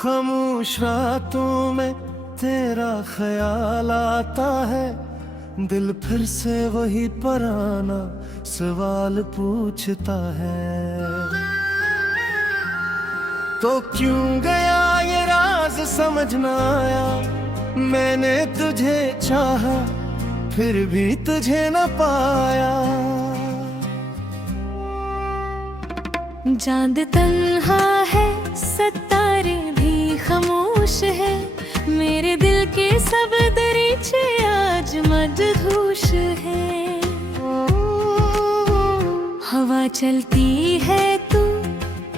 खामोश रातों में तेरा ख्याल आता है, दिल फिर से वही पुराना सवाल पूछता है। तो क्यों गया ये राज समझ ना आया, मैंने तुझे चाहा फिर भी तुझे न पाया। चांद तन्हा है, सितारे भी खामोश है, मेरे दिल के सब दरीचे आज मदहोश है। हवा चलती है तू,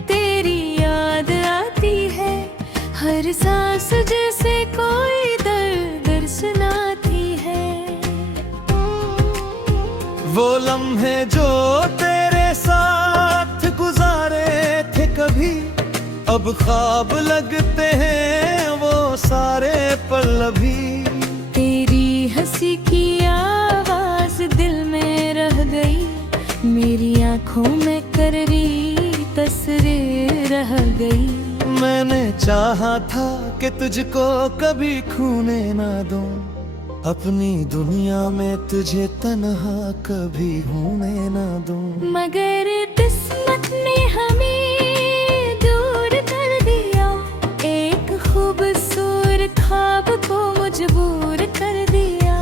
तेरी याद आती है, हर सांस जैसे कोई दर्द सुनाती है। वो लम्हे जो तेरे साथ गुजारे थे कभी, अब ख्वाब लगते हैं वो सारे पल अभी। तेरी हंसी की आवाज दिल में रह गई, मेरी आंखों में कररी तस्वीर रह गई। मैंने चाहा था कि तुझको कभी खोने ना दूं, अपनी दुनिया में तुझे तन्हा कभी होने ना दूं। मगर किस्मत ने हमें दूर कर दिया, एक खूबसूरत ख्वाब को मजबूर कर दिया।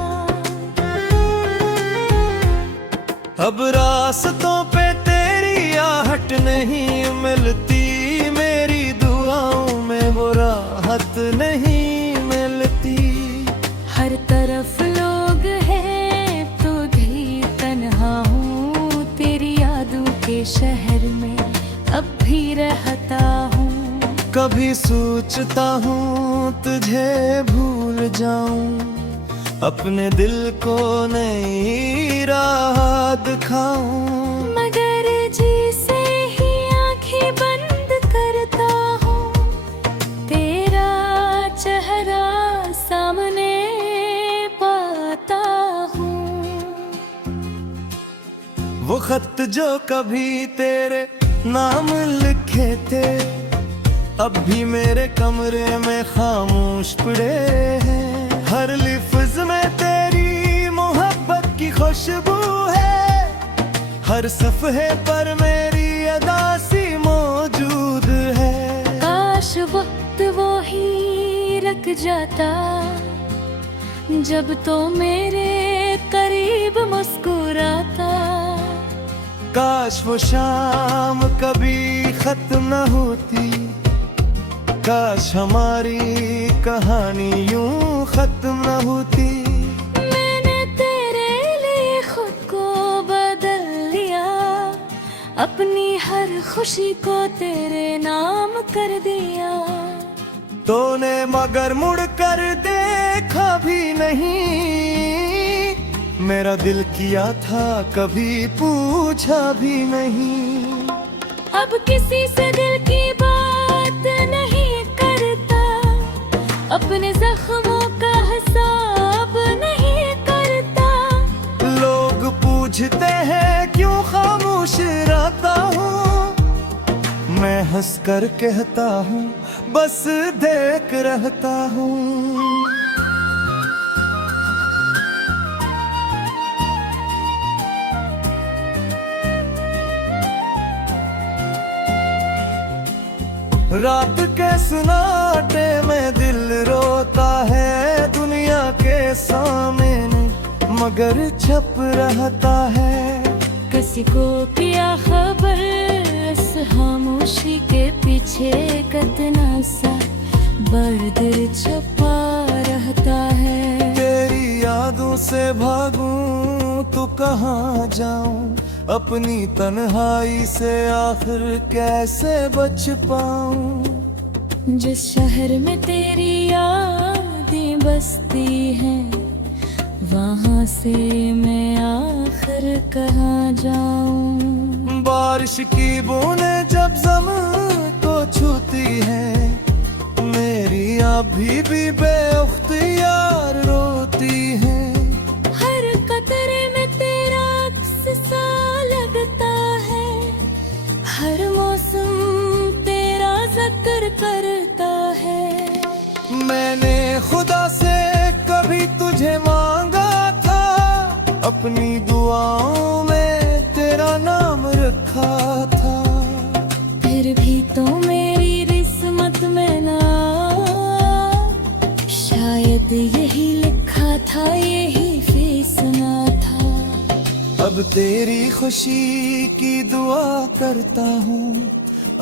अब रास्तों पे तेरी आहट नहीं मिलती, मेरी दुआओं में वो राहत नहीं मिलती। हर तरफ लोग हैं तो भी तन्हा हूँ, तेरी यादों के शहर में अब भी रहता हूँ। कभी सोचता हूँ तुझे भूल जाऊं, अपने दिल को नई राह दिखाऊं। मगर जैसे ही आंखें बंद करता हूँ, तेरा चेहरा सामने पाता हूँ। वो खत जो कभी तेरे नाम लिखे थे, अब भी मेरे कमरे में खामोश पड़े हैं। हर लिफ्ज में तेरी मोहब्बत की खुशबू है, हर सफ़हे पर मेरी अदा सी मौजूद है। काश वक्त वो ही रख जाता, जब तो मेरे करीब मुस्कुराता। काश वो शाम कभी खत्म न होती, काश हमारी कहानी यूं खत्म न होती। मैंने तेरे लिए खुद को बदल लिया, अपनी हर खुशी को तेरे नाम कर दिया। तूने मगर मुड़ कर देखा भी नहीं, मेरा दिल किया था कभी पूछा भी नहीं। अब किसी से दिल की बात नहीं करता, अपने जख्मों का हिसाब नहीं करता। लोग पूछते हैं क्यों खामोश रहता हूँ, मैं हंस कर कहता हूँ बस देख रहता हूँ। रात के सन्नाटे में दिल रोता है, दुनिया के सामने मगर छप रहता है। किसी को क्या खबर इस खामोशी के पीछे कितना सा दर्द छपा रहता है। तेरी यादों से भागूं तो कहाँ जाऊं, अपनी तन्हाई से आखिर कैसे बच पाऊं। जिस शहर में तेरी यादें बसती हैं, वहाँ से मैं आखिर कहाँ जाऊं। बारिश की बूंदें जब ज़मीन को छूती हैं, मेरी अभी भी बेख्तियार रोती हैं। हर कतरे में तेरा अक्स सा लगता है, हर मौसम तेरा जिक्र करता है। तुझे मांगा था, अपनी दुआओं में तेरा नाम रखा था। फिर भी तो मेरी किस्मत में ना, शायद यही लिखा था, यही फैसला था। अब तेरी खुशी की दुआ करता हूँ,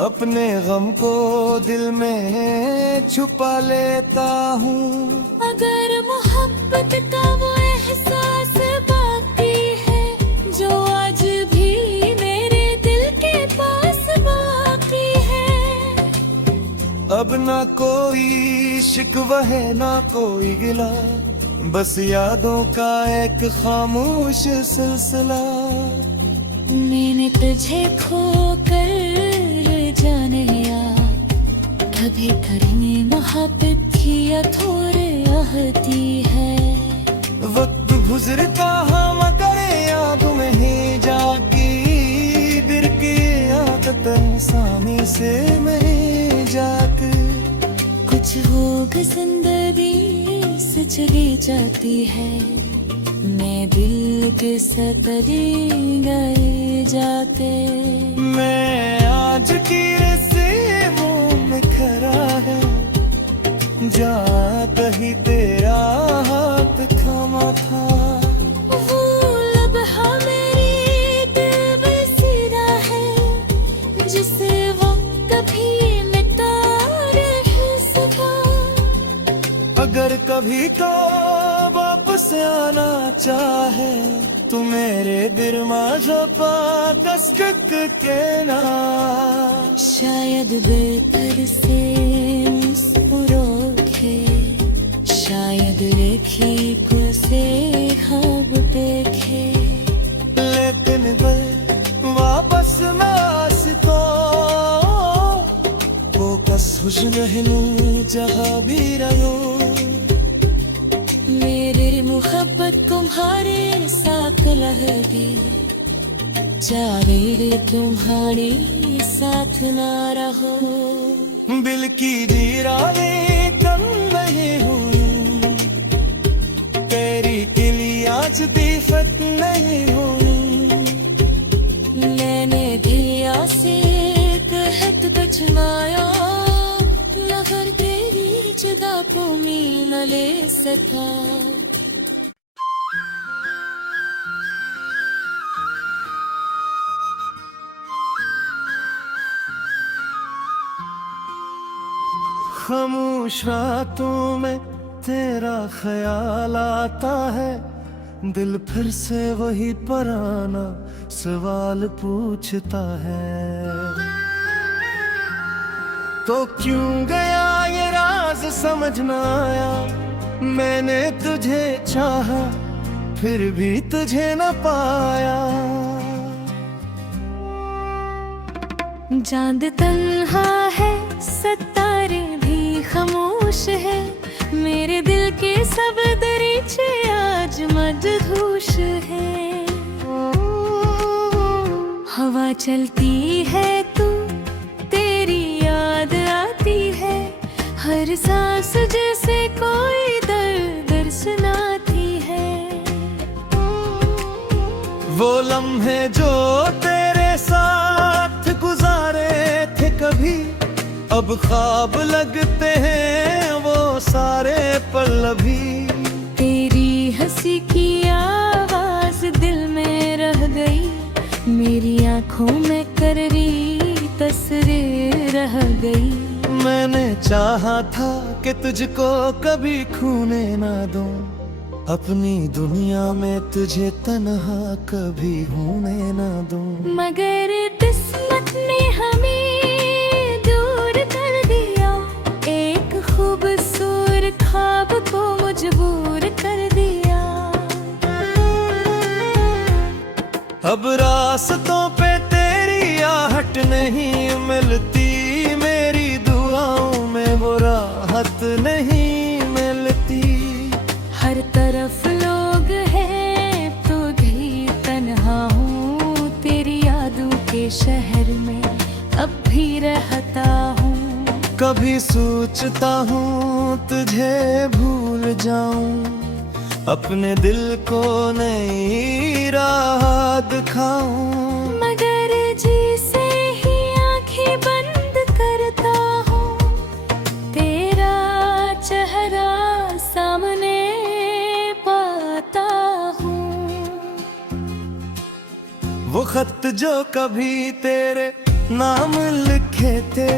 अपने गम को दिल में छुपा लेता हूँ। अगर मोहब्बत का वो एहसास बाकी है जो आज भी मेरे दिल के पास बाकी है। अब ना कोई शिकवा है ना कोई गिला, बस यादों का एक खामोश सिलसिला। मैंने तुझे खो कर जाने या कभी करेंगे मोहब्बत की अधूरी रहती है। वक्त गुजरता है मगर याद में ही जागी, दिल की आदत सामी से मैं जाकर। कुछ लोग जिंदगी से चली जाती है, मैं दिल के सतरी गए जाते। मैं आज की से मुंह में खरा है, जा कहीं तेरा हाथ थामा था। वो लम्हा मेरी दिल बसीरा है, जिसे वो कभी मिटा नहीं सका। अगर कभी तो वापस आना चाहे, तू मेरे दिल में कसक के ना। शायद बेहतर से मुस्कुराके, शायद रेखी को से ख्वाब देखे। लेकिन वापस मैं आसतो वो कस खुश रहनू जहाँ भी रहो। मेरी मोहब्बत तुम्हारे साथ लहदी, चाहे तुम्हारे साथ ना रहो। दिल की जीरानी कम नहीं हुई, तेरी किली आज दीफत नहीं हुई। मैंने दिया से तहत बचनाया, मगर तेरी जुदा भूमि न ले सका। खामोश रातों में तेरा ख्याल आता है, दिल फिर से वही पुराना सवाल पूछता है। तो क्यों गया ये राज समझ ना आया, मैंने तुझे चाहा फिर भी तुझे न पाया। चांद तन्हा है, सितारे भी खामोश है, मेरे दिल के सब दरीचे आज मदहोश है। हवा चलती है तू, तेरी याद आती है, हर सांस जैसे कोई दर्द सुनाती है। वो लम्हे जो तेरे साथ गुजारे थे कभी, अब ख्वाब लगते हैं वो सारे पल अभी। तेरी हंसी की आवाज दिल में रह गई, मेरी आंखों में कररी तस्वीर रह गई। मैंने चाहा था कि तुझको कभी खोने ना दूं, अपनी दुनिया में तुझे तन्हा कभी होने ना दूं। मगर किस्मत ने हमें दूर कर दिया, एक खूबसूरत ख्वाब को मजबूर कर दिया। अब रास्तों पे तेरी आहट नहीं मिलती, मेरी दुआओं में वो राहत नहीं मिलती। हर तरफ लोग हैं तो भी तन्हा हूँ, तेरी यादों के शहर में अब भी रहता हूँ। कभी सोचता हूँ तुझे भूल जाऊं, अपने दिल को नई राह दिखाऊं। मगर जिसे ही आंखें बंद करता हूँ, तेरा चेहरा सामने पाता हूँ। वो खत जो कभी तेरे नाम लिखे थे,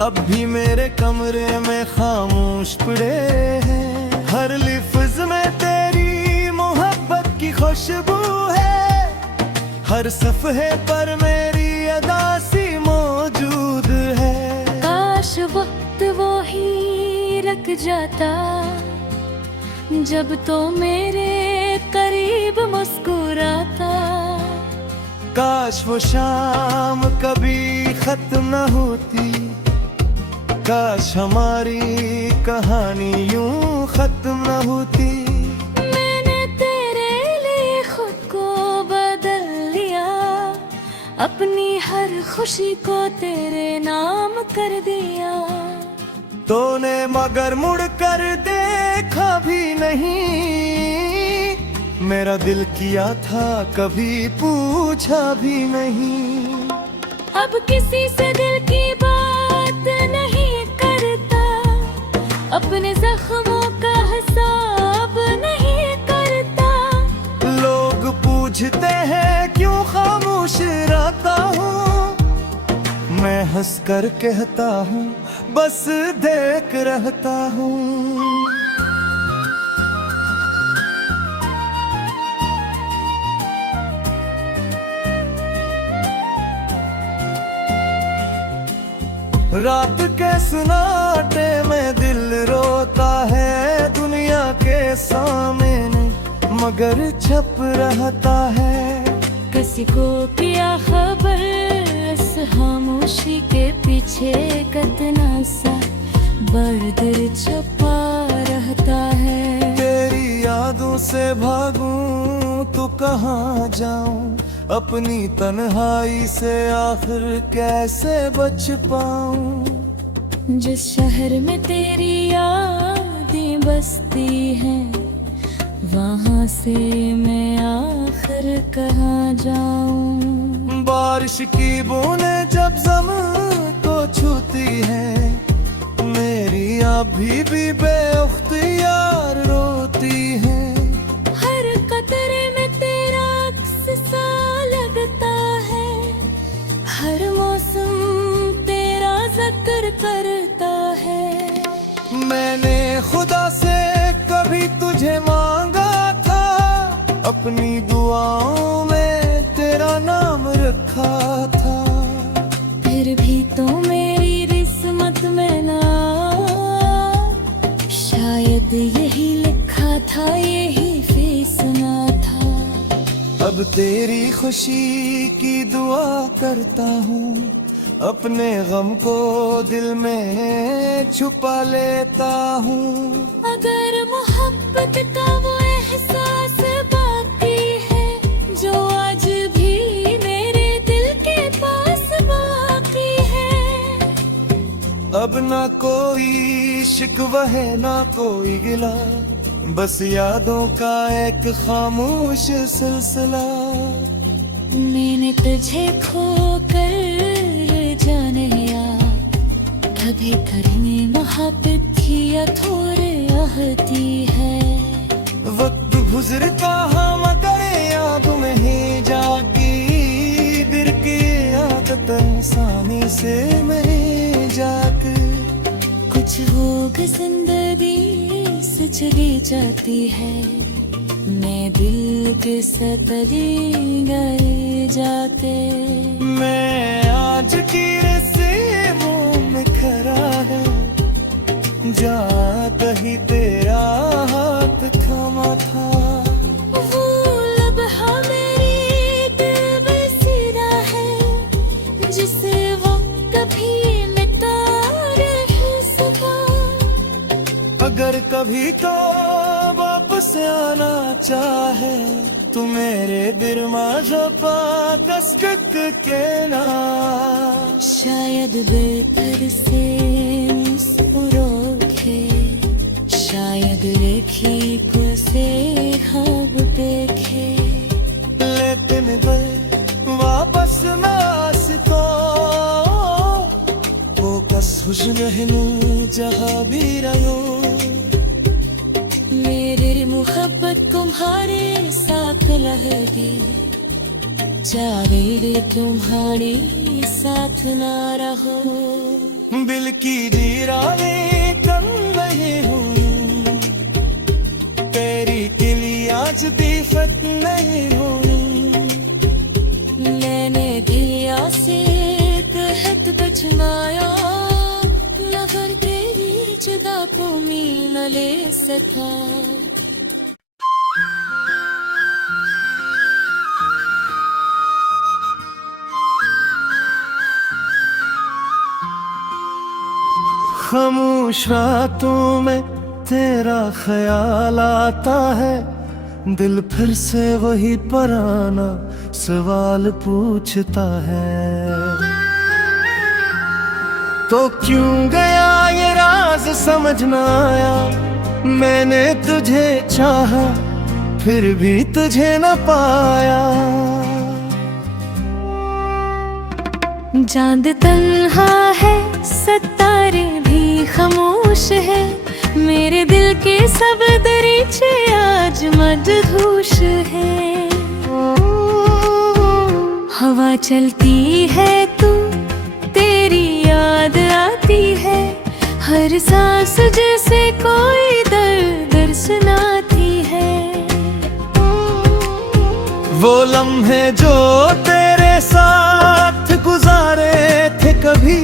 अब भी मेरे कमरे में खामोश पड़े हैं। हर लिफ्ज में तेरी मोहब्बत की खुशबू है, हर सफ़हे पर मेरी अदा सी मौजूद है। काश वक्त वो ही रख जाता, जब तो मेरे करीब मुस्कुराता। काश वो शाम कभी खत्म न होती, काश हमारी कहानी यूं खत्म न होती। मैंने तेरे लिए खुद को बदल लिया, अपनी हर खुशी को तेरे नाम कर दिया। तूने मगर मुड़ कर देखा भी नहीं, मेरा दिल किया था कभी पूछा भी नहीं। अब किसी से दिल की बात नहीं करता, अपने जख्मों का हिसाब नहीं करता। लोग पूछते हैं क्यों खामोश रहता हूँ, मैं हंस कर कहता हूँ बस देख रहता हूँ। रात के सन्नाटे में दिल रोता है, दुनिया के सामने मगर छप रहता है। किसी को क्या खबर इस खामोशी के पीछे कितना सा दर्द छपा रहता है। तेरी यादों से भागूं तो कहाँ जाऊं, अपनी तन्हाई से आखिर कैसे बच पाऊं। जिस शहर में तेरी यादें बसती हैं, वहाँ से मैं आखिर कहाँ जाऊं। बारिश की बूंदें जब ज़मीं को छूती है, मेरी अभी भी बेख्तियार रोती है। हर कतरे में तेरा अक्स सा लगता है, हर मौसम तेरा जिक्र करता है। मैंने खुदा से कभी तुझे मांगा था, अपनी दुआओं में तेरा नाम रखा था। फिर भी तो मेरी किस्मत में ना, शायद यही लिखा था, यही फैसला था। अब तेरी खुशी की दुआ करता हूँ, अपने गम को दिल में छुपा लेता हूँ। अगर मोहब्बत का वो एहसास बाकी है, जो आज भी मेरे दिल के पास बाकी है। अब ना कोई शिकवा है ना कोई गिला, बस यादों का एक खामोश सिलसिला। मैंने तुझे खो कर जाने या, कभी करने मोहब्बत की अधूरी रहती है। वक्त गुजरता हाँ मगर याद में ही जागी, दिल की आदत आसानी से मैं जाके। कुछ लोग जिंदगी से चली जाती है, मैं दिल के सतरी गए जाते। मैं आज की से मुंह में खरा है, जा कहीं तेरा हाथ थमा था। वो लम्हा मेरी दिल बसीरा है, जिसे वक्त कभी मिटा नहीं सका। अगर कभी तो वापस आना चाहे, तू मेरे दिरमाज़ो पा कसक के ना। शायद बेहतर से मुस्कुराओगे, शायद रेखी को से ख्वाब देखे, लेकिन दिल वापस नास तो फोकस हुस्न रहनू जहाँ भी रहो। मेरी मोहब्बत तुम्हारे साथ लहदी, जावेद तुम्हारी साथ ना रहो। दिल की जीरानी तन नहीं हूँ, तेरी किली आज दीफत नहीं हूँ। मैंने दिया से तहत बचनाया, लगर तेरी जुदा को मिल न ले सका। खामोश रातों में तेरा ख्याल आता है, दिल फिर से वही पुराना सवाल पूछता है। तो क्यों गया ये राज समझ न आया, मैंने तुझे चाहा फिर भी तुझे न पाया। चांद तन्हा है, सितारे भी खामोश है, मेरे दिल के सब दरीचे आज मदहोश है। हवा चलती है तू, तेरी याद आती है, हर सांस जैसे कोई दर्द सुनाती है। वो लम्हे जो तेरे साथ गुजारे थे कभी,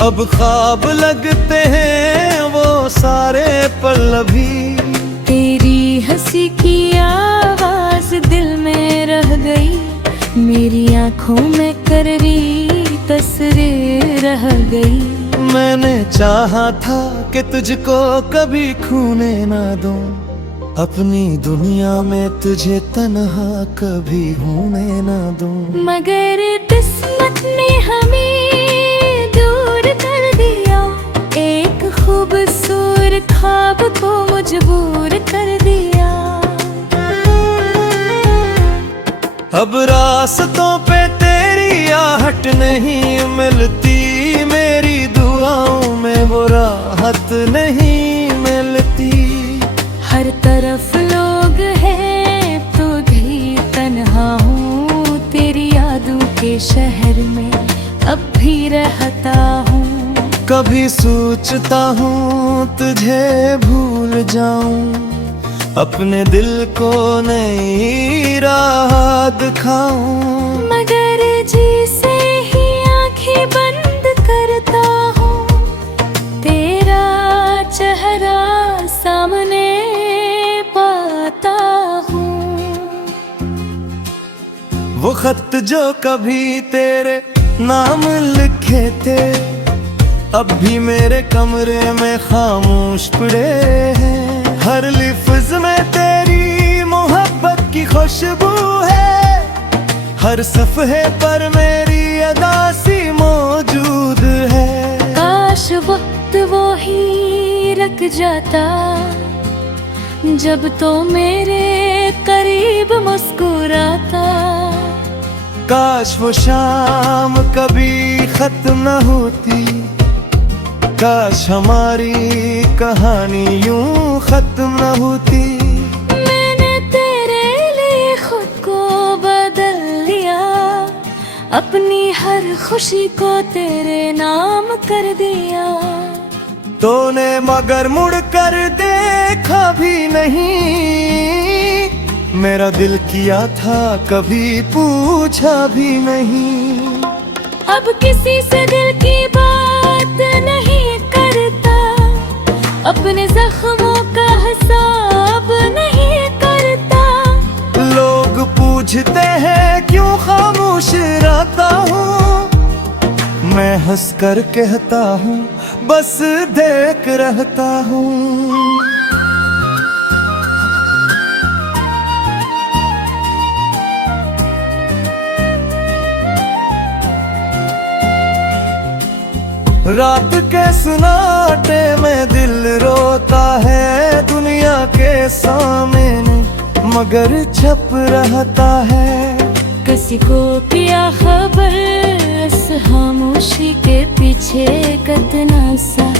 अब ख्वाब लगते हैं वो सारे पल अभी। तेरी हंसी की आवाज दिल में रह गई, मेरी आंखों में कररी तस्वीर रह गई। मैंने चाहा था कि तुझको कभी खोने ना दूं, अपनी दुनिया में तुझे तन्हा कभी होने ना दूं। मगर किस्मत ने हमें दूर कर दिया, एक खूबसूरत ख्वाब को मजबूर कर दिया। अब रास्तों पे तेरी आहट नहीं मिलती, मेरी दुआओं में वो राहत नहीं मिलती। हर तरफ लोग हैं तो भी तन्हा हूँ, तेरी यादों के शहर में अब भी रहता हूँ। कभी सोचता हूँ तुझे भूल जाऊं, अपने दिल को नई राह दिखाऊं। मगर जैसे ही आंखें बंद करता हूँ, तेरा चेहरा सामने पाता हूँ। वो खत जो कभी तेरे नाम लिखे थे, अब भी मेरे कमरे में खामोश पड़े हैं। हर लिफ्ज में तेरी मोहब्बत की खुशबू है, हर सफ़हे पर मेरी अदासी मौजूद है। काश वक्त वो ही रख जाता, जब तो मेरे करीब मुस्कुराता। काश वो शाम कभी खत्म न होती, काश हमारी कहानी यूं खत्म न होती। मैंने तेरे लिए खुद को बदल लिया, अपनी हर खुशी को तेरे नाम कर दिया। तूने मगर मुड़ कर देखा भी नहीं, मेरा दिल किया था कभी पूछा भी नहीं। अब किसी से दिल की बात नहीं करता, अपने जख्मों का हिसाब नहीं करता। लोग पूछते हैं क्यों खामोश रहता हूँ, मैं हंस कर कहता हूँ बस देख रहता हूँ। रात के सन्नाटे में दिल रोता है, दुनिया के सामने मगर छप रहता है। किसी को क्या खबर इस खामोशी के पीछे कितना सा